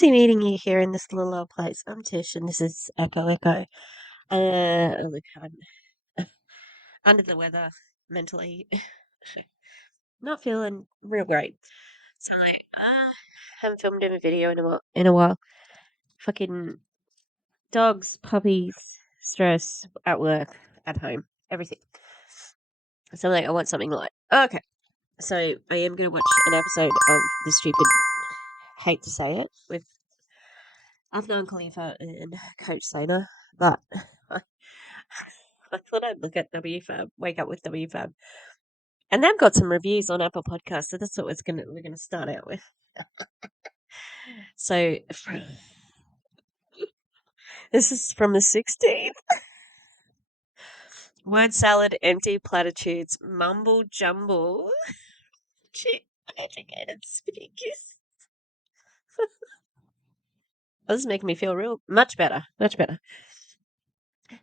team meeting you here in this little old place. I'm Tish, and this is Echo Echo. Look, I'm under the weather mentally, not feeling real great. So haven't filmed a video in a while. Fucking dogs, puppies, stress at work, at home, everything. So I want something light. Okay, so I am gonna watch an episode of the stupid. Hate to say it, with Afnan Khalifa and Coach Sayna, but I thought I'd look at WFABB, wake up with WFABB, and they've got some reviews on Apple Podcasts, so that's what we're gonna start out with. So this is from the 16th. Word salad, empty platitudes, mumble jumble, educated speakers. This is making me feel much better, much better.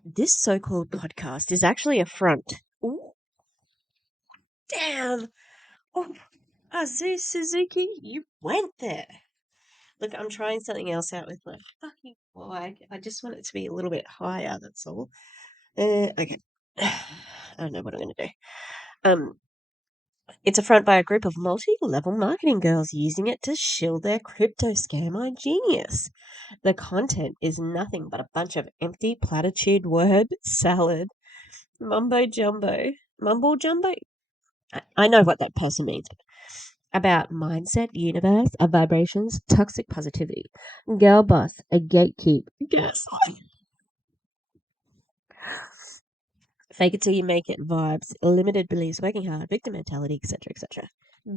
This so-called podcast is actually a front. Ooh, damn. Oh, Azu Suzuki, you went there. Look, I'm trying something else out with my fucking mic. I just want it to be a little bit higher, that's all. Okay. I don't know what I'm going to do. It's a front by a group of multi-level marketing girls using it to shill their crypto scam iGenius. The content is nothing but a bunch of empty platitude word salad, mumbo jumbo. Mumbo jumbo? I know what that person means. About mindset, universe, vibrations, toxic positivity, girl boss, a gatekeep, gaslight, fake it till you make it vibes, limited beliefs, working hard, victim mentality, etc., etc.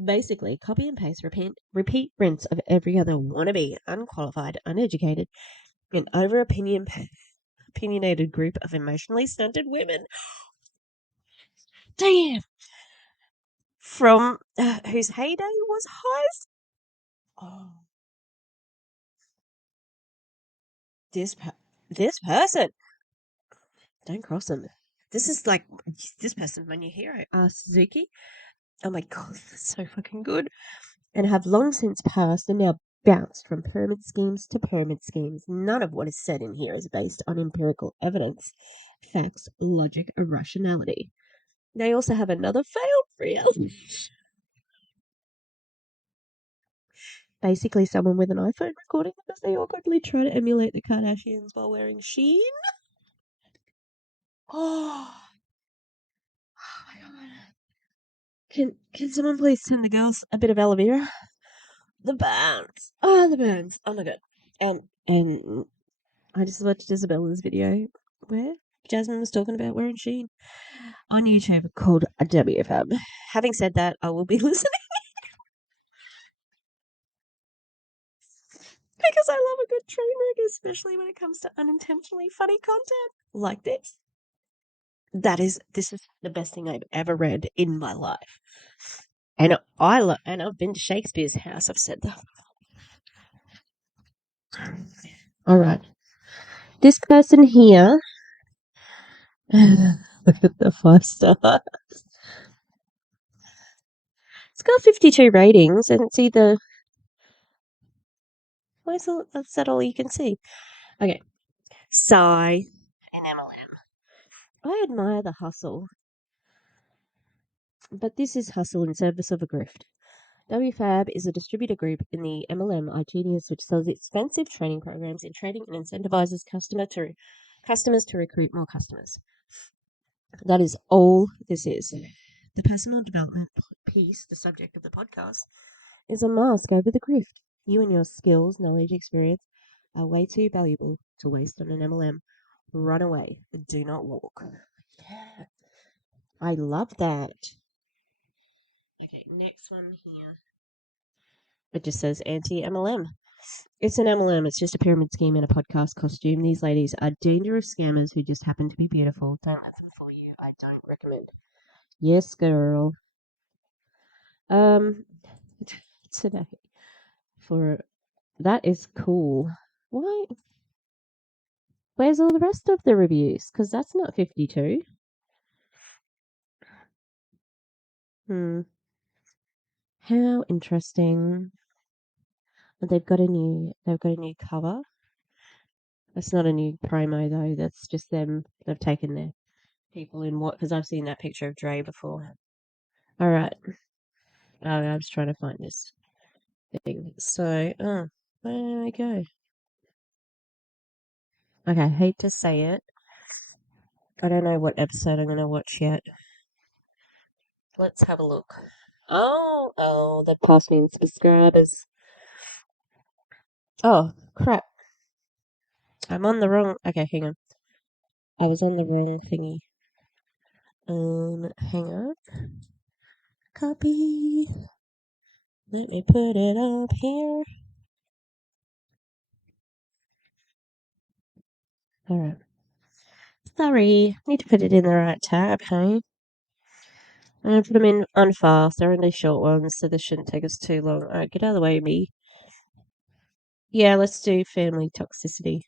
Basically, copy and paste, repeat rinse of every other wannabe, unqualified, uneducated, and opinionated group of emotionally stunted women. Damn! From whose heyday was highest. Oh, this person. Don't cross them. This is like this person, my new hero, Suzuki. Oh my god, that's so fucking good. And have long since passed and now bounced from pyramid schemes to pyramid schemes. None of what is said in here is based on empirical evidence, facts, logic, or rationality. They also have another failed reality. Basically, someone with an iPhone recording them as they awkwardly try to emulate the Kardashians while wearing Shein. Oh, oh my god. Can someone please send the girls a bit of aloe vera? The bands. Oh, the bands. Oh my god. And I just watched Isabella's video where Jasmine was talking about wearing Shein on YouTube called WFABB. Having said that, I will be listening because I love a good train wreck, especially when it comes to unintentionally funny content like this. This is the best thing I've ever read in my life. And and I've been to Shakespeare's house. I've said that. All right. This person here. Look at the 5 star. It's got 52 ratings, and it's either. That's that all you can see? Okay. Sigh and MLM. I admire the hustle, but this is hustle in service of a grift. WFAB is a distributor group in the MLM iGenius, which sells expensive training programs in trading and incentivizes customers to recruit more customers. That is all this is. The personal development piece, the subject of the podcast, is a mask over the grift. You and your skills, knowledge, experience are way too valuable to waste on an MLM. Run away. Do not walk. Yeah. I love that. Okay, next one here. It just says anti-MLM. It's an MLM. It's just a pyramid scheme in a podcast costume. These ladies are dangerous scammers who just happen to be beautiful. Don't let them fool you. I don't recommend. Yes, girl. Um, today for that is cool. Why? Where's all the rest of the reviews? Because that's not 52. Hmm. How interesting. They've got a new cover. That's not a new promo though. That's just them. They've taken their people in what? Because I've seen that picture of Dre before. All right. I was trying to find this thing. So, where do I go? Okay, I hate to say it. I don't know what episode I'm going to watch yet. Let's have a look. Oh, they've passed me in subscribers. Oh, crap. I'm on the wrong. Okay, hang on. I was on the wrong thingy. Hang on. Copy. Let me put it up here. Alright. Sorry. Need to put it in the right tab, hey? I'm going to put them in unfast. They're only short ones, so this shouldn't take us too long. Alright, get out of the way of me. Yeah, let's do family toxicity.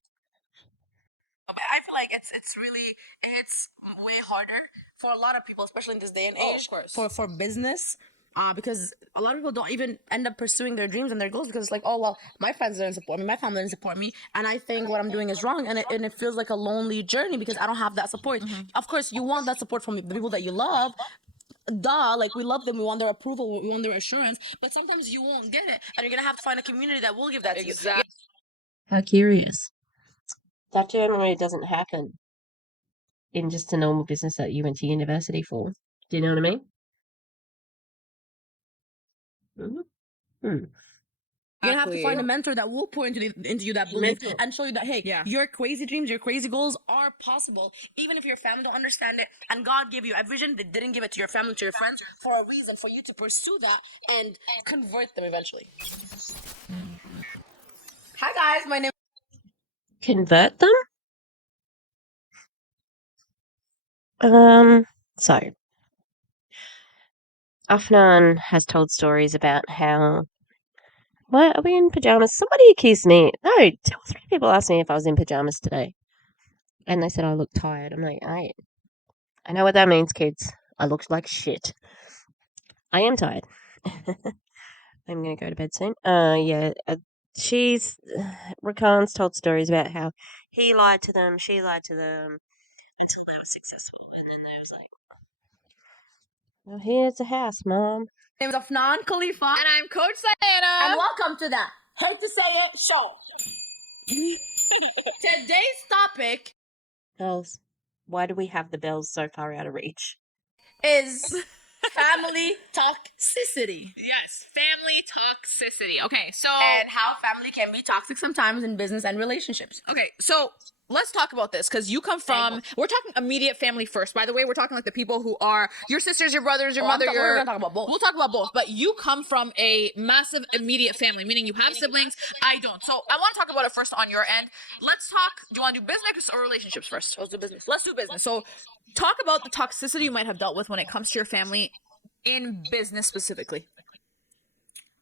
But I feel like it's way harder for a lot of people, especially in this day and age, for business. Because a lot of people don't even end up pursuing their dreams and their goals because it's like, oh well, my friends didn't support me, my family didn't support me, and I think what I'm doing is wrong, and it feels like a lonely journey because I don't have that support. Of course, you want that support from the people that you love. Like we love them, we want their approval, we want their assurance, but sometimes you won't get it, and you're gonna have to find a community that will give that to you. How curious. That generally doesn't happen in just a normal business that you went to university for. Do you know what I mean? Mm-hmm. You're gonna have to find a mentor that will pour into you that belief and show you that hey, your crazy dreams, your crazy goals are possible, even if your family don't understand it. And God gave you a vision; they didn't give it to your family, to your friends, for a reason, for you to pursue that and convert them eventually. Hi guys, my name. Convert them? So Afnan has told stories about how. Why are we in pajamas? Somebody accused me. No, 2 or 3 people asked me if I was in pajamas today. And they said I looked tired. I'm like, I know what that means, kids. I looked like shit. I am tired. I'm going to go to bed soon. Yeah. Rakan's told stories about how he lied to them, she lied to them until they were successful. And then they was like, well, here's a house, Mom. My name is Afnan Khalifa. And I'm Coach Sayna. And welcome to the Hate to Say It show. Today's topic Bells. Why do we have the bells so far out of reach? is family toxicity. Yes, family toxicity. Okay, so And how family can be toxic sometimes in business and relationships. okay, so let's talk about this because you come from. We're talking immediate family first. By the way, we're talking like the people who are your sisters, your brothers, your mother. We're gonna talk about both. We'll talk about both, but you come from a massive immediate family, meaning you have siblings. I don't. So I want to talk about it first on your end. Let's talk. Do you want to do business or relationships first? Let's do business. Let's do business. So talk about the toxicity you might have dealt with when it comes to your family in business specifically.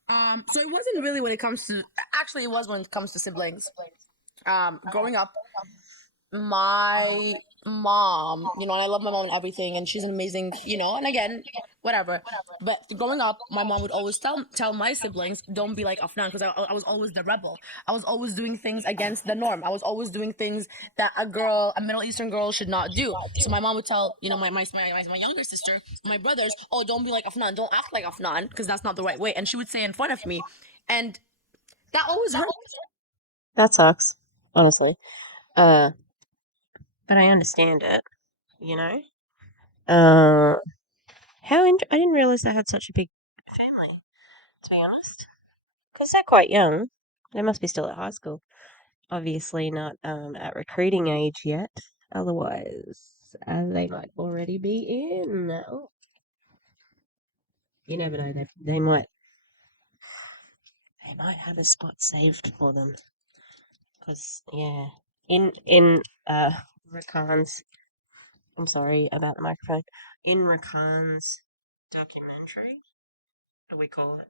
So it wasn't really when it comes to. Actually, it was when it comes to siblings. Growing up, my mom, and I love my mom and everything, and she's an amazing, and again, whatever. But growing up, my mom would always tell my siblings, don't be like Afnan, because I was always the rebel. I was always doing things against the norm. I was always doing things that a Middle Eastern girl should not do. So my mom would tell, my younger sister, my brothers, oh, don't be like Afnan, don't act like Afnan, because that's not the right way. And she would say in front of me, and that always hurt. That sucks, honestly. But I understand it, you know? I didn't realize they had such a big family, to be honest. Because they're quite young. They must be still at high school. Obviously not at recruiting age yet. Otherwise, they might already be in. Oh, you never know. They might have a spot saved for them. Because yeah, in Rakan's. I'm sorry about the microphone. In Rakan's documentary, what do we call it?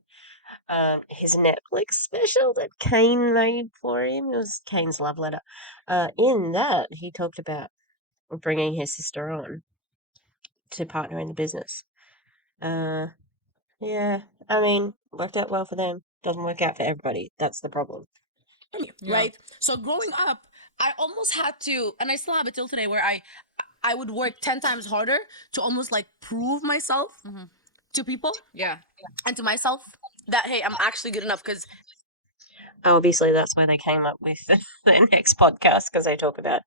His Netflix special that Kane made for him. It was Kane's love letter. In that, he talked about bringing his sister on to partner in the business. Yeah, I mean, worked out well for them. Doesn't work out for everybody. That's the problem. Yeah. right? So growing up, I almost had to, and I still have it till today, where I would work 10 times harder to almost like prove myself to people Yeah. and to myself that, hey, I'm actually good enough. Because Obviously, that's why they came up with the next podcast, because they talk about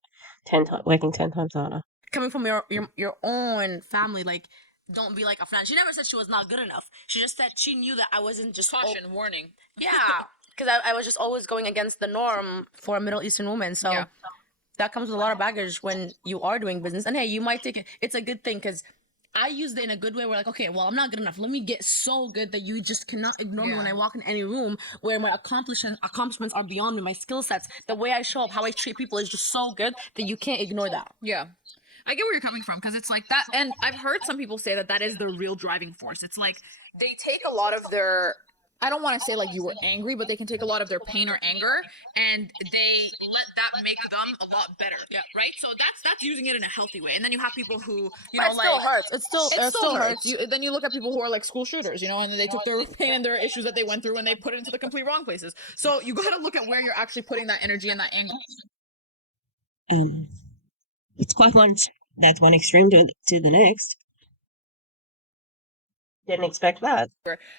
working 10 times harder. coming from your own family, like, don't be like Afnan. She never said she was not good enough. She just said she knew that I wasn't just Caution, warning. yeah, because I was just always going against the norm for a Middle Eastern woman. So Yeah. that comes with a lot of baggage when you are doing business. And hey, you might take it. It's a good thing because I used it in a good way. We're like, okay, well, I'm not good enough. Let me get so good that you just cannot ignore me when I walk in any room where my accomplishments are beyond me. My skill sets, the way I show up, how I treat people is just so good that you can't ignore that. Yeah. I get where you're coming from because it's like that. And I've heard some people say that that is the real driving force. It's like they take a lot of their, I don't want to say like you were angry, but they can take a lot of their pain or anger and they let that make them a lot better. Yeah. Right. So that's using it in a healthy way. And then you have people who, you But know, it still like hurts. It still hurts. Then you look at people who are like school shooters, you know, and they took their pain and their issues that they went through and they put it into the complete wrong places. So you got to look at where you're actually putting that energy and that anger. It's quite that's one extreme to the next. Didn't expect that.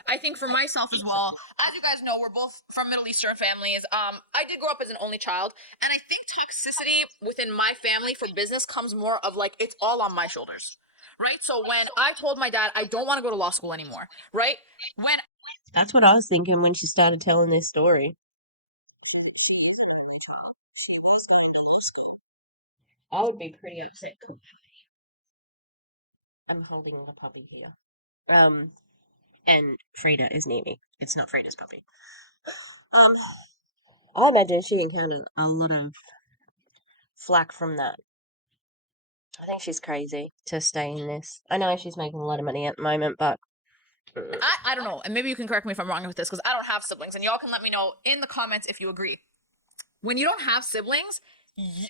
I think for myself as well, as you guys know, we're both from Middle Eastern families. I did grow up as an only child, and I think toxicity within my family for business comes more of like it's all on my shoulders, right? So when I told my dad I don't want to go to law school anymore, right? When That's what I was thinking when she started telling this story. I would be pretty upset. I'm holding the puppy here. And Frida is near me. It's not Frida's puppy. I imagine she encountered a lot of flack from that. I think she's crazy to stay in this. I know she's making a lot of money at the moment, but I don't know, and maybe you can correct me if I'm wrong with this because I don't have siblings, and y'all can let me know in the comments if you agree. When you don't have siblings,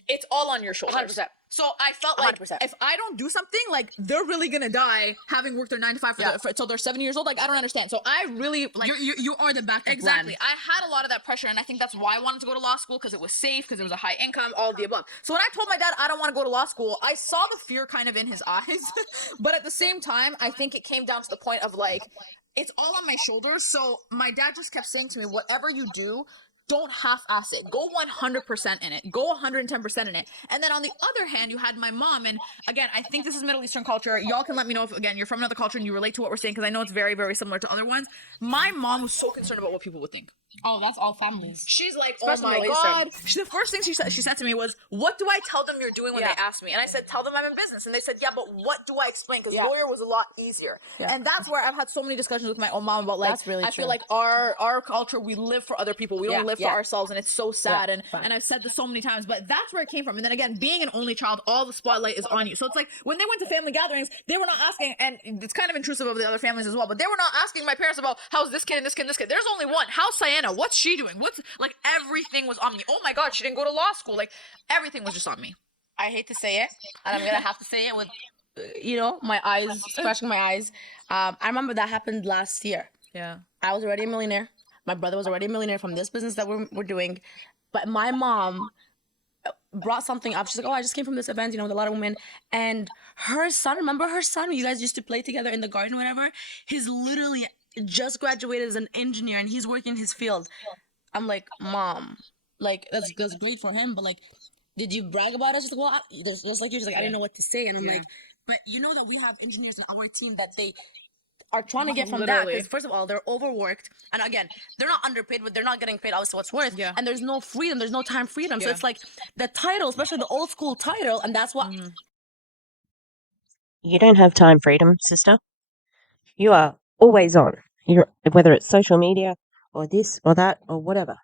it's all on your shoulders. 100%. So I felt like 100%. if I don't do something, like they're really gonna die having worked their 9 to 5 until they're 7 years old. Like I don't understand. So I really like You are the backup exactly. plan. I had a lot of that pressure, and I think that's why I wanted to go to law school because it was safe, because it was a high income, all of the above. So when I told my dad I don't want to go to law school, I saw the fear kind of in his eyes, but at the same time, I think it came down to the point of like it's all on my shoulders. So my dad just kept saying to me, whatever you do, don't half-ass it. Go 100% in it. Go 110% in it. And then on the other hand, you had my mom. And again, I think this is Middle Eastern culture. Y'all can let me know if, again, you're from another culture and you relate to what we're saying because I know it's very, very similar to other ones. My mom was so concerned about what people would think. Oh, that's all families. She's like, Especially oh my Middle Eastern. God. The first thing she said to me was, what do I tell them you're doing when they ask me? And I said, tell them I'm in business. And they said, yeah, but what do I explain? Because lawyer was a lot easier. And that's where I've had so many discussions with my own mom about like, That's really I true. feel like our culture, we live for other people. We don't live for ourselves. And it's so sad. And I've said this so many times, but that's where it came from. And then again, being an only child, all the spotlight is on you. So it's like when they went to family gatherings, they were not asking, and it's kind of intrusive of the other families as well, but they were not asking my parents about how's this kid and this kid and this kid. There's only one. How's Sayna? What's she doing? What's like everything was on me. Oh my God, she didn't go to law school. Like everything was just on me. I hate to say it, and I'm gonna have to say it with, my eyes, scratching my eyes. I remember that happened last year. Yeah. I was already a millionaire. My brother was already a millionaire from this business that we're doing. But my mom brought something up. She's like, oh, I just came from this event, with a lot of women. And her son, remember her son? You guys used to play together in the garden or whatever? He's literally just graduated as an engineer and he's working in his field. I'm like, Mom, like, that's great for him, but like, did you brag about us? She's like, well, just like you're just like, I didn't know what to say. And I'm like, but you know that we have engineers in our team that they are trying to get from that because first of all they're overworked, and again they're not underpaid, but they're not getting paid obviously what's worth. And there's no freedom, there's no time freedom. So it's like the title, especially the old school title, and that's what you don't have time freedom, sister. You are always on. Whether it's social media or this or that or whatever.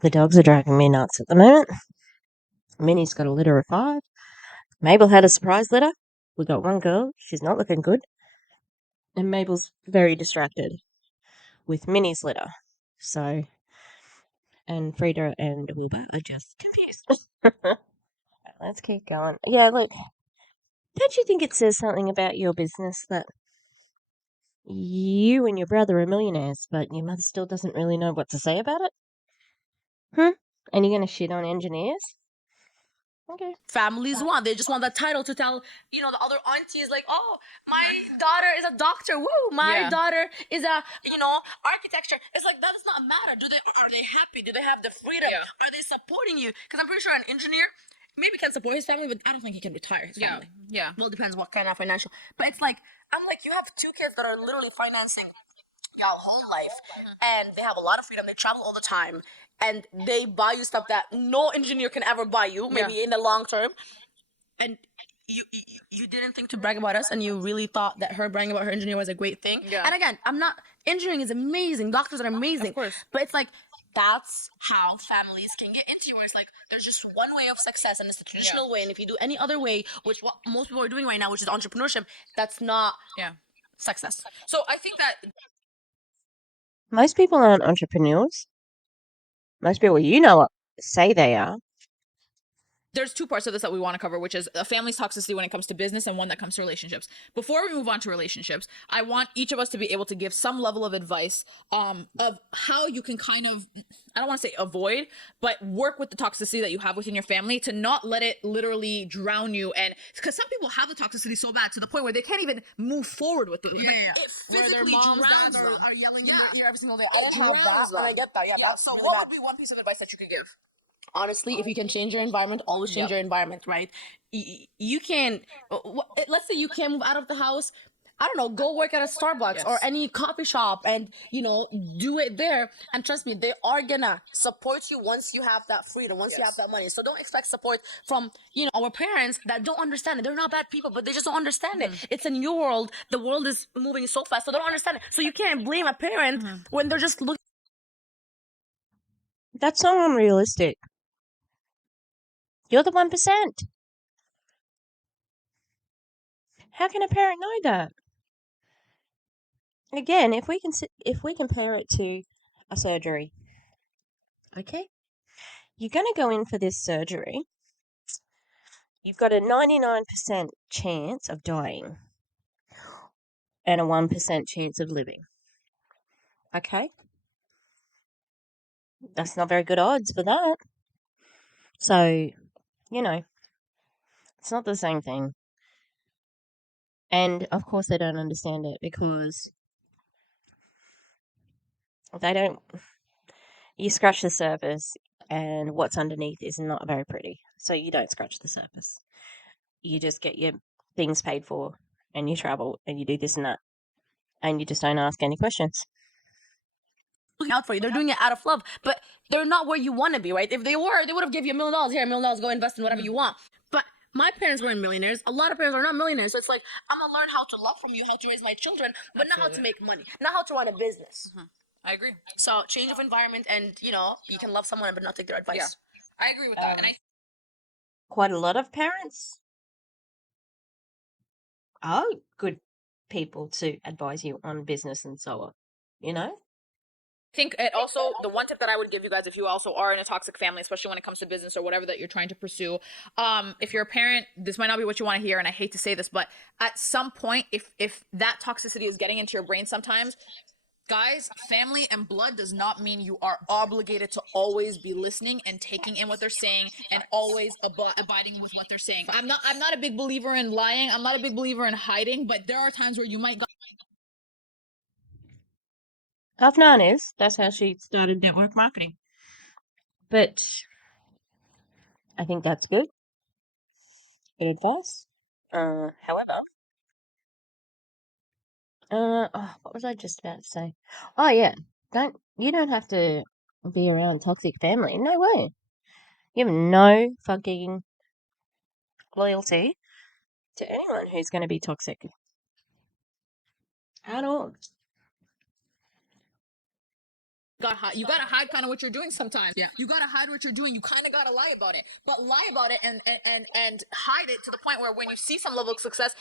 The dogs are driving me nuts at the moment. Minnie's got a litter of 5. Mabel had a surprise litter. We got one girl. She's not looking good. And Mabel's very distracted with Minnie's litter. So, and Frida and Wilbur are just confused. Let's keep going. Yeah, look, don't you think it says something about your business that You and your brother are millionaires, but your mother still doesn't really know what to say about it? And you're going to shit on engineers? Okay. Families want. They just want that title to tell, the other aunties, like, oh, my daughter is a doctor. Woo! My daughter is a, architecture. It's like, that does not matter. Are they happy? Do they have the freedom? Yeah. Are they supporting you? Because I'm pretty sure an engineer maybe can support his family, but I don't think he can retire his family. Yeah. Well, it depends what kind of financial. But it's like, I'm like, you have two kids that are literally financing y'all whole life, and they have a lot of freedom. They travel all the time, and they buy you stuff that no engineer can ever buy you, maybe in the long term. And you didn't think to brag about us, and you really thought that her bragging about her engineer was a great thing. Yeah. And again, engineering is amazing. Doctors are amazing. Of course. But it's like, that's how families can get into you, where it's like, there's just one way of success, and it's the traditional way. And if you do any other way, which what most people are doing right now, which is entrepreneurship, that's not success. So I think that Most people aren't entrepreneurs. Most people you know say they are. there's two parts of this that we want to cover, which is a family's toxicity when it comes to business and one that comes to relationships. Before we move on to relationships, I want each of us to be able to give some level of advice of how you can kind of, I don't want to say avoid, but work with the toxicity that you have within your family to not let it literally drown you. And because some people have the toxicity so bad to the point where they can't even move forward with it. Where their moms, dads are yelling in your ear every single day. I It have that, drowns and I them. get that. Yeah, that's So really what bad. would be one piece of advice that you could give? Honestly, if you can change your environment, always change your environment, right? You can, let's say you can't move out of the house. I don't know, go work at a Starbucks or any coffee shop, and do it there. And trust me, they are gonna support you once you have that freedom, once you have that money. So don't expect support from our parents that don't understand it. They're not bad people, but they just don't understand it. It's a new world. The world is moving so fast, so they don't understand it. So you can't blame a parent when they're just looking. That's so unrealistic. You're the 1%. How can a parent know that? Again, if we compare it to a surgery, okay? You're going to go in for this surgery. You've got a 99% chance of dying and a 1% chance of living. Okay? That's not very good odds for that. So, it's not the same thing. And of course, they don't understand it because they don't. You scratch the surface, and what's underneath is not very pretty. So, you don't scratch the surface. You just get your things paid for, and you travel, and you do this and that, and you just don't ask any questions. Out for you. They're doing it out of love, but they're not where you want to be, right? If they were, they would have given you $1 million. Here, $1 million, go invest in whatever you want. But my parents weren't millionaires. A lot of parents are not millionaires. So it's like, I'm gonna learn how to love from you, how to raise my children, but not how to make money, not how to run a business. I agree. So change of environment, and you can love someone but not take their advice. Yeah, I agree with that. And Quite a lot of parents are good people to advise you on business and so on, I think it also, the one tip that I would give you guys, if you also are in a toxic family, especially when it comes to business or whatever that you're trying to pursue, if you're a parent, this might not be what you want to hear, and I hate to say this, but at some point, if that toxicity is getting into your brain sometimes, guys, family and blood does not mean you are obligated to always be listening and taking in what they're saying and always abiding with what they're saying. I'm not a big believer in lying. I'm not a big believer in hiding, but there are times where you might Afnan is. That's how she started network marketing. But I think that's good. Good advice. What was I just about to say? Oh yeah, you don't have to be around toxic family. No way. You have no fucking loyalty to anyone who's going to be toxic at all. You gotta hide kind of what you're doing sometimes. Yeah. You gotta hide what you're doing. You kind of gotta lie about it, but lie about it and hide it to the point where when you see some level of success,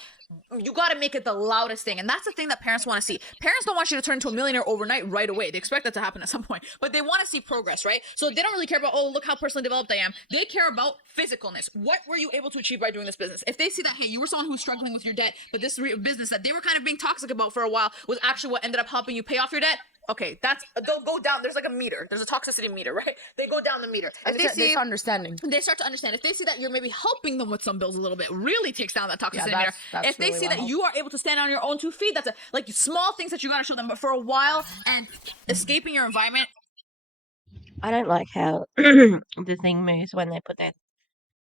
you gotta make it the loudest thing. And that's the thing that parents want to see. Parents don't want you to turn into a millionaire overnight right away. They expect that to happen at some point, but they want to see progress, right? So they don't really care about, oh, look how personally developed I am. They care about physicalness. What were you able to achieve by doing this business? If they see that, hey, you were someone who was struggling with your debt, but this business that they were kind of being toxic about for a while was actually what ended up helping you pay off your debt. Okay, they'll go down. There's like a meter. There's a toxicity meter, right? They go down the meter. If they start understanding. They start to understand. If they see that you're maybe helping them with some bills a little bit, really takes down that toxicity meter. If they see that you are able to stand on your own 2 feet, that's like small things that you gotta show them. But for a while and escaping your environment. I don't like how the thing moves when they put that.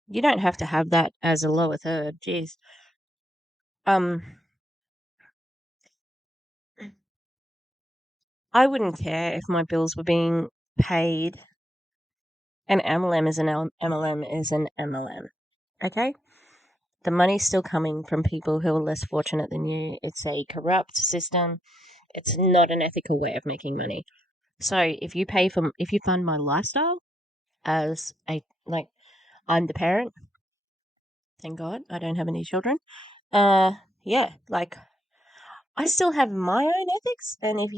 You don't have to have that as a lower third. Jeez. I wouldn't care if my bills were being paid. An MLM is an MLM is an MLM. Okay? The money's still coming from people who are less fortunate than you. It's a corrupt system. It's not an ethical way of making money. So if you fund my lifestyle as I'm the parent, thank God I don't have any children. Yeah, like I still have my own ethics, and if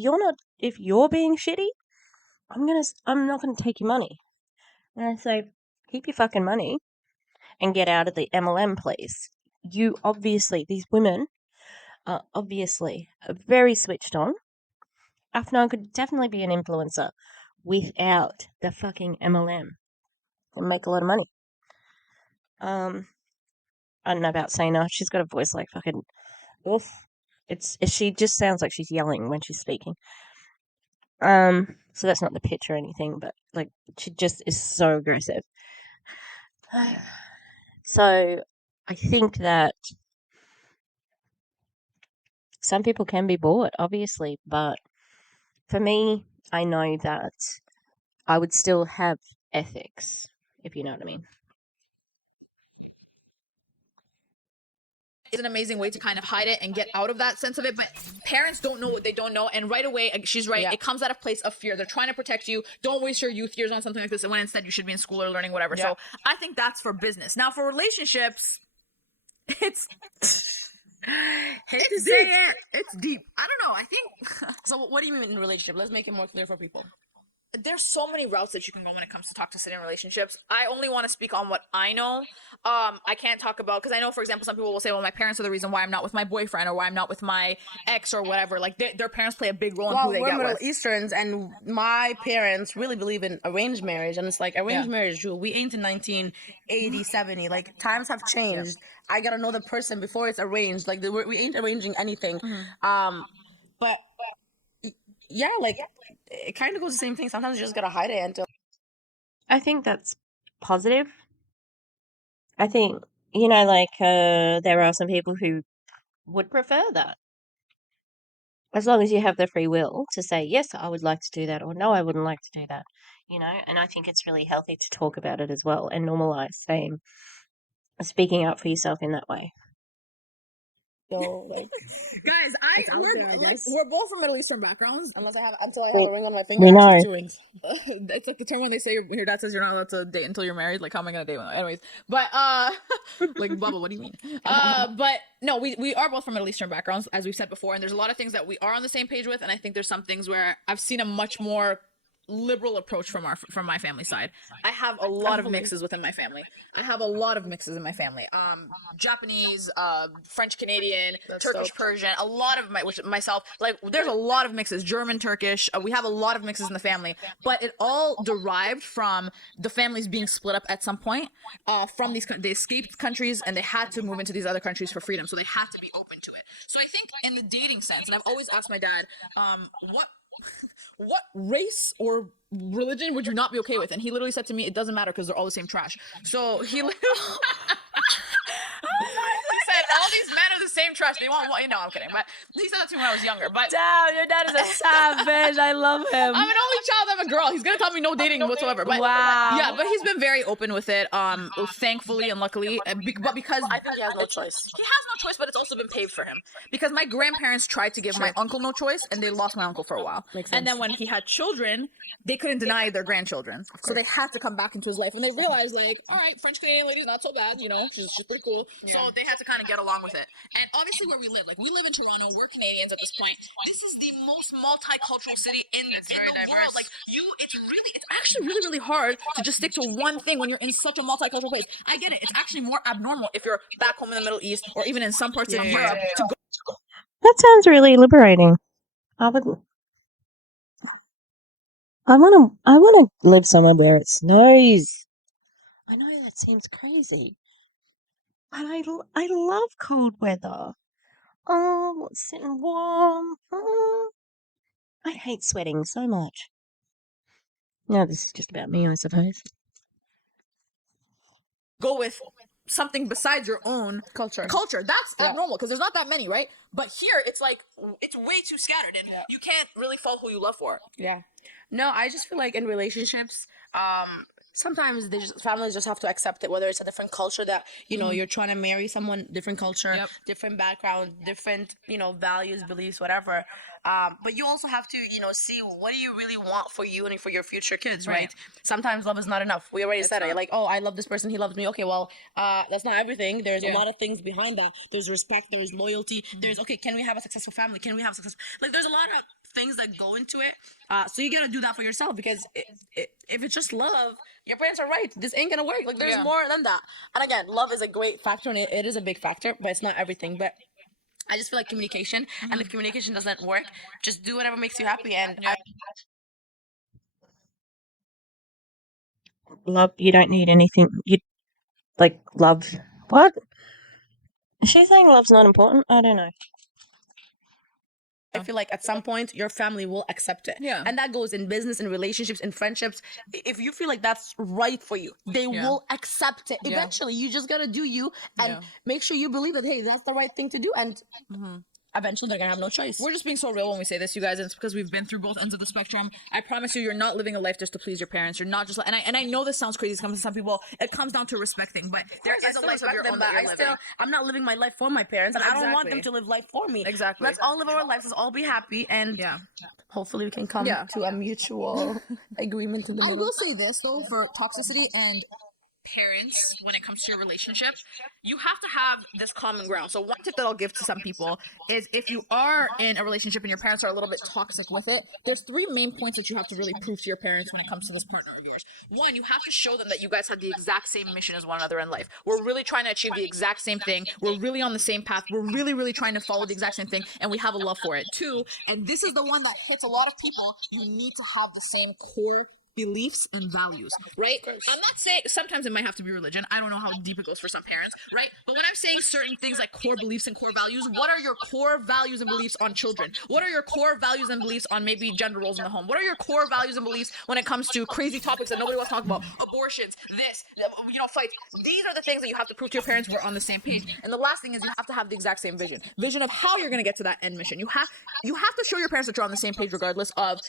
you're being shitty, I'm not gonna take your money. And I say, keep your fucking money and get out of the MLM, please. These women are obviously very switched on. Afnan could definitely be an influencer without the fucking MLM and make a lot of money. I don't know about Sayna. She's got a voice like fucking oof. She just sounds like she's yelling when she's speaking. So that's not the pitch or anything, but like she just is so aggressive. So I think that some people can be bored, obviously, but for me, I know that I would still have ethics, if you know what I mean. Is an amazing way to kind of hide it and get out of that sense of it, but parents don't know what they don't know, and right away, she's right, it comes out of place of fear. They're trying to protect you. Don't waste your youth years on something like this when instead you should be in school or learning whatever. So I think that's for business. Now for relationships, it's deep. It's deep. I don't know. I think So what do you mean in relationship? Let's make it more clear for people. there's so many routes that you can go when it comes to toxicity in relationships. I only want to speak on what I know. I can't talk about, because I know, for example, some people will say, well, my parents are the reason why I'm not with my boyfriend or why I'm not with my ex or whatever. Like their parents play a big role in who they we're get Middle with. Easterns, and my parents really believe in arranged marriage, and it's like arranged marriage, Drew. We ain't in 1980, 70. Like times have changed. I gotta know the person before it's arranged. Like we ain't arranging anything. But yeah, like it kind of goes the same thing. Sometimes you just gotta hide it until. I think that's positive. I think, there are some people who would prefer that. As long as you have the free will to say, yes, I would like to do that, or no, I wouldn't like to do that, and I think it's really healthy to talk about it as well and normalize speaking up for yourself in that way. So, like, Guys, we're both from Middle Eastern backgrounds. until I have a ring on my finger. We know. I have 2 rings. It's like the term when they say when your dad says you're not allowed to date until you're married. Like, how am I gonna date? Anyways, but like Bubba, what do you mean? But no, we are both from Middle Eastern backgrounds, as we've said before, and there's a lot of things that we are on the same page with, and I think there's some things where I've seen a much more liberal approach from my family side. I have a lot of mixes within my family. Japanese, French Canadian, Turkish Persian, a lot of myself, like there's a lot of mixes, German, Turkish, we have a lot of mixes in the family, but it all derived from the families being split up at some point, from they escaped countries and they had to move into these other countries for freedom, so they had to be open to it. So I think in the dating sense, and I've always asked my dad, what race or religion would you not be okay with? And he literally said to me, it doesn't matter because they're all the same trash. So he said, all these men are the same same trust. They want, no, I'm kidding. But he said that to me when I was younger. But Damn, your dad is a savage. I love him. I'm an only child. I'm a girl. He's gonna tell me no dating whatsoever. But Wow. yeah, but he's been very open with it. Thankfully and luckily, but because I think he has no choice. he has no choice, but it's also been paved for him. Because my grandparents tried to give my uncle no choice, and they lost my uncle for a while. Makes And sense. then when he had children, they couldn't deny their grandchildren, so they had to come back into his life. And they realized, like, all right, French Canadian lady's not so bad, you know, she's pretty cool. Yeah. So they had to kind of get along with it. And obviously, where we live, like, we live in Toronto, we're Canadians at this point. This is the most multicultural city in the world. Like, it's actually really, really hard to just stick to one thing when you're in such a multicultural place. I get it. It's actually more abnormal if you're back home in the Middle East or even in some parts of Europe to go. That sounds really liberating. I want to live somewhere where it snows. I know that seems crazy, but I love cold weather. Oh, sitting warm. Oh, I hate sweating so much. No, this is just about me, I suppose. Go with something besides your own Culture. That's abnormal because there's not that many, right? But here it's like it's way too scattered, and you can't really follow who you love for. Yeah. No, I just feel like in relationships, sometimes families just have to accept it, whether it's a different culture that, you know, you're trying to marry someone, different culture, different background, different, you know, values, beliefs, whatever. But you also have to, you know, see what do you really want for you and for your future kids, right? Sometimes love is not enough. We already said it. Like, oh, I love this person, he loves me. Okay, well, that's not everything. There's a lot of things behind that. There's respect, there's loyalty, there's, okay, can we have a successful family? Can we have success? Like, there's a lot of things that go into it. So you gotta do that for yourself, because if it's just love, your parents are right. This ain't gonna work. Like, there's more than that. And again, love is a great factor, and it is a big factor, but it's not everything. But I just feel like communication, and if communication doesn't work, just do whatever makes you happy. And Love, you don't need anything. You like love. What? Is she saying love's not important? I don't know. I feel like at some point your family will accept it. Yeah. And that goes in business, in relationships, in friendships. If you feel like that's right for you, they will accept it. Eventually, you just gotta do you and make sure you believe that, hey, that's the right thing to do. And eventually they're gonna have no choice. We're just being so real when we say this, you guys, and it's because we've been through both ends of the spectrum. I promise you, you're not living a life just to please your parents. You're not just, and I know this sounds crazy to some people. It comes down to respecting, but there is a life of your own that you're living. I'm not living my life for my parents, and I don't want them Exactly. to live life for me. Exactly. Let's all live our lives. Let's all be happy, and hopefully we can come to a mutual agreement in the I middle. will say this though, for toxicity and parents, when it comes to your relationship, you have to have this common ground. So one tip that I'll give to some people is, if you are in a relationship and your parents are a little bit toxic with it, there's three main points that you have to really prove to your parents when it comes to this partner of yours. One, you have to show them that you guys have the exact same mission as one another in life. We're really trying to achieve the exact same thing. We're really on the same path. We're really, really trying to follow the exact same thing, and we have a love for it. Two, and this is the one that hits a lot of people, you need to have the same core beliefs and values, right? I'm not saying, sometimes it might have to be religion. I don't know how deep it goes for some parents, right? But when I'm saying certain things like core beliefs and core values, what are your core values and beliefs on children? What are your core values and beliefs on maybe gender roles in the home? What are your core values and beliefs when it comes to crazy topics that nobody wants to talk about? Abortions, this, you know, fights. These are the things that you have to prove to your parents we're on the same page. And the last thing is, you have to have the exact same vision of how you're going to get to that end mission. You have to show your parents that you're on the same page, regardless of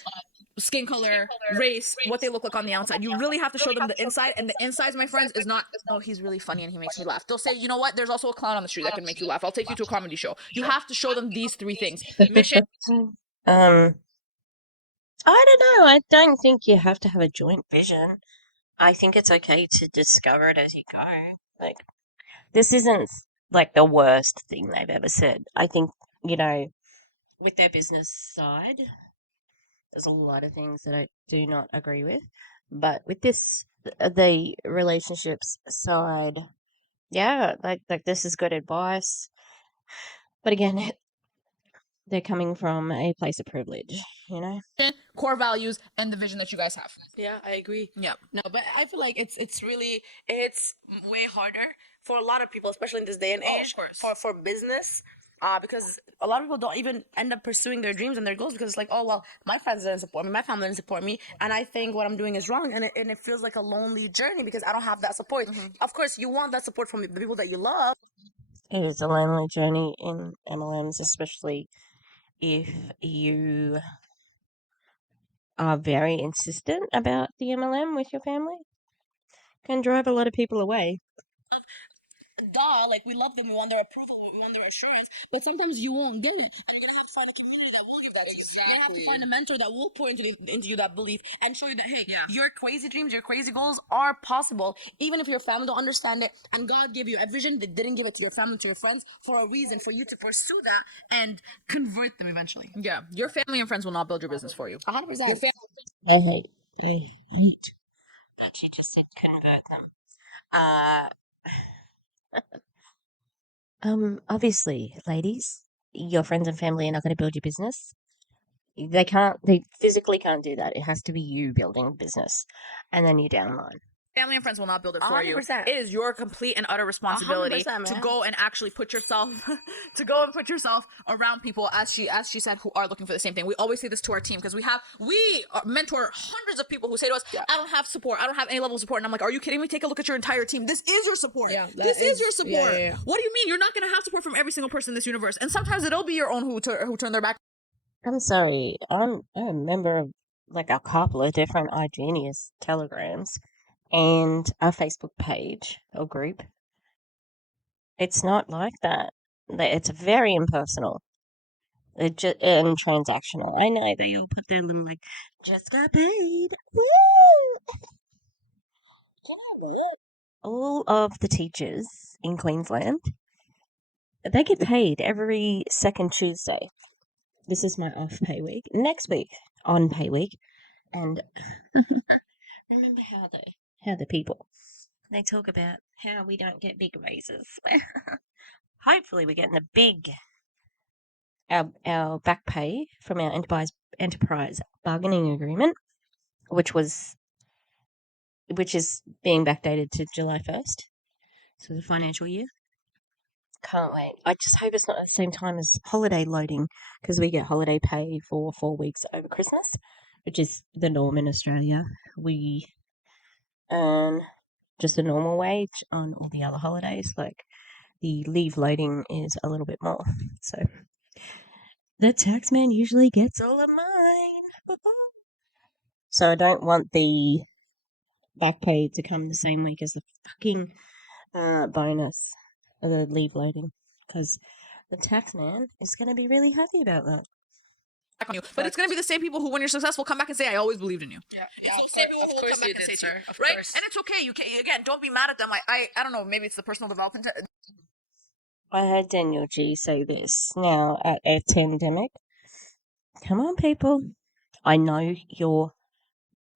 skin color, race, what they look like on the outside. You really have to show them the inside, and the insides, my friends, is not, oh, he's really funny and he makes me laugh. They'll say, you know what, there's also a clown on the street that can make you laugh. I'll take you to a comedy show. You have to show them these three things. Mission. I don't know. I don't think you have to have a joint vision. I think it's okay to discover it as you go. Like, this isn't like the worst thing they've ever said. I think, you know, with their business side, there's a lot of things that I do not agree with. But with this, the relationships side, yeah, like this is good advice. But again, they're coming from a place of privilege, you know? Core values and the vision that you guys have. Yeah, I agree. Yeah. No, but I feel like it's way harder for a lot of people, especially in this day and age, for business. Because a lot of people don't even end up pursuing their dreams and their goals, because it's like, oh, well, my friends didn't support me, my family didn't support me, and I think what I'm doing is wrong, and it feels like a lonely journey because I don't have that support. Of course, you want that support from the people that you love. It is a lonely journey in MLMs, especially if you are very insistent about the MLM with your family. Can drive a lot of people away. Duh, like we love them, we want their approval, we want their assurance, but sometimes you won't get it. And you're gonna have to find a community that will give that to you. You're gonna have to find a mentor that will pour into you that belief and show you that, hey, your crazy dreams, your crazy goals are possible, even if your family don't understand it. And God gave you a vision that didn't give it to your family, to your friends, for a reason, for you to pursue that and convert them eventually. Yeah, your family and friends will not build your business for you. 100%. Your family. I hate that she just said convert them. Obviously, ladies, your friends and family are not going to build your business. They physically can't do that. It has to be you building business, and then you downline. Family and friends will not build it for you. 100%. It is your complete and utter responsibility 100%, to man. go and actually put yourself around people, as she said, who are looking for the same thing. We always say this to our team because we mentor hundreds of people who say to us, I don't have support, I don't have any level of support. And I'm like, are you kidding me? Take a look at your entire team. This is your support. Yeah, this is your support. yeah. What do you mean? You're not going to have support from every single person in this universe. And sometimes it'll be your own who turn their back. I'm sorry. I'm a member of like a couple of different iGenius telegrams and a Facebook page or group. It's not like that. It's very impersonal. And transactional. I know they all put their little like, just got paid. Woo! All of the teachers in Queensland, they get paid every second Tuesday. This is my off pay week. Next week, on pay week. And remember how the people, they talk about how we don't get big raises. Hopefully we're getting our back pay from our enterprise bargaining agreement, which is being backdated to July 1st, so the financial year. Can't wait. I just hope it's not at the same time as holiday loading, because we get holiday pay for 4 weeks over Christmas, which is the norm in Australia. We earn just a normal wage on all the other holidays. Like, the leave loading is a little bit more. So the tax man usually gets all of mine. So I don't want the back pay to come the same week as the fucking bonus of the leave loading, because the tax man is going to be really happy about that. On you. But it's going to be the same people who, when you're successful, come back and say, I always believed in you. Yeah, It's the same people who will come back and say to you, right? And it's okay. You can, again, don't be mad at them. I don't know, maybe it's the personal development. I heard Daniel G say this now at a pandemic. Come on, people. I know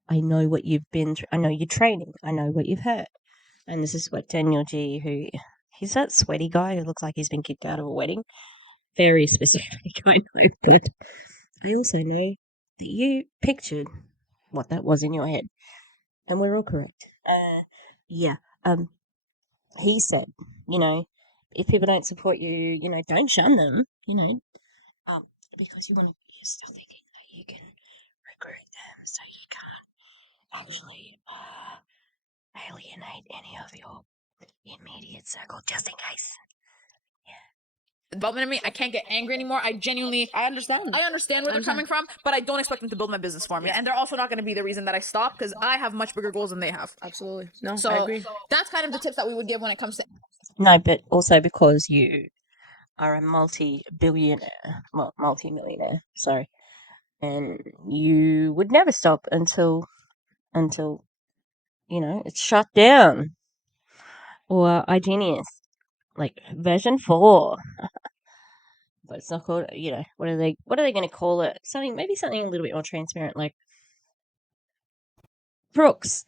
what you've been through. I know your training. I know what you've heard. And this is what Daniel G, he's that sweaty guy who looks like he's been kicked out of a wedding. Very specific, I know, but I also know that you pictured what that was in your head. And we're all correct. He said, if people don't support you, don't shun them, because you're still thinking that you can recruit them, so you can't actually alienate any of your immediate circle, just in case. Development in me, I can't get angry anymore. I understand where they're coming from, but I don't expect them to build my business for me. And they're also not going to be the reason that I stop, because I have much bigger goals than they have. Absolutely. No, So I agree. that's kind of the tips that we would give when it comes to. No, but also because you are a multi-millionaire, sorry, and you would never stop until it's shut down, or iGenius, like version 4. But it's not called, what are they going to call it? Maybe something a little bit more transparent, like Brooks.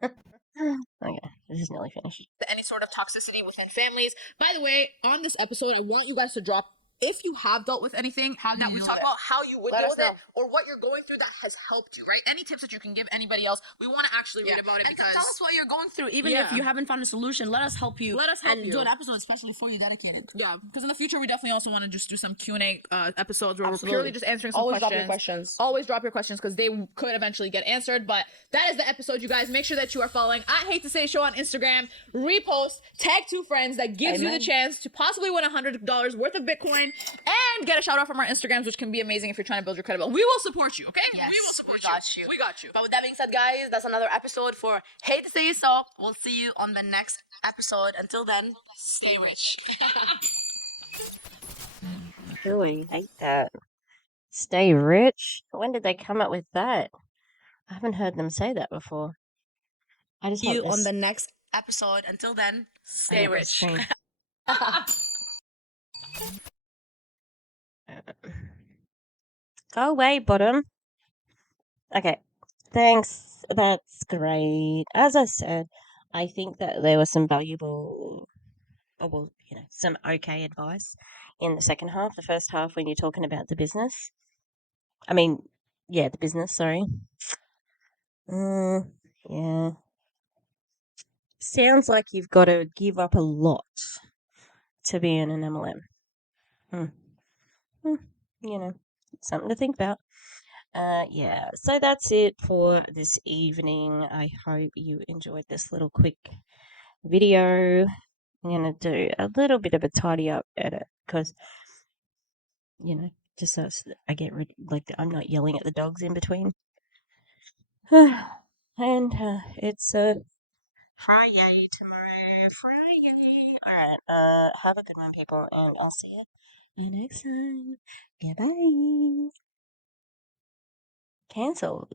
Okay, this is nearly finished. Any sort of toxicity within families. By the way, on this episode, I want you guys to drop if you have dealt with anything that we've talked about, how you would Let deal us with it, know. or what you're going through that has helped you, right? Any tips that you can give anybody else, we want to actually read about it, And because tell us what you're going through. Even Yeah. if you haven't found a solution, let us help you. Let us help and you. do an episode especially for you dedicated. Yeah, because in the future we definitely also want to just do some Q&A episodes where Absolutely. we're purely just answering some Always questions. drop your questions. Always drop your questions, because they could eventually get answered. But that is the episode, you guys. Make sure that you are following I Hate to Say Show on Instagram. Repost, tag 2 friends. That gives you the chance to possibly win $100 worth of Bitcoin and get a shout out from our Instagrams, which can be amazing if you're trying to build your credibility. We will support you, okay? Yes, We will support you. We got you. But with that being said, guys, that's another episode for Hate to Say So. We'll see you on the next episode. Until then, stay rich. Oh, I hate that. Stay rich? When did they come up with that? I haven't heard them say that before. I just See want you this. on the next episode. Until then, stay rich. Go away, bottom. Okay, thanks. That's great. As I said, I think that there was some valuable, well, some okay advice in the second half. The first half, when you're talking about the business. The business, sorry. Yeah. Sounds like you've got to give up a lot to be in an MLM. Something to think about. Yeah, so that's it for this evening. I hope you enjoyed this little quick video. I'm going to do a little bit of a tidy up edit because, just so I get rid, I'm not yelling at the dogs in between. And it's Friday tomorrow. Friday. Alright, have a good one, people, and I'll see you next time. Goodbye. Cancelled.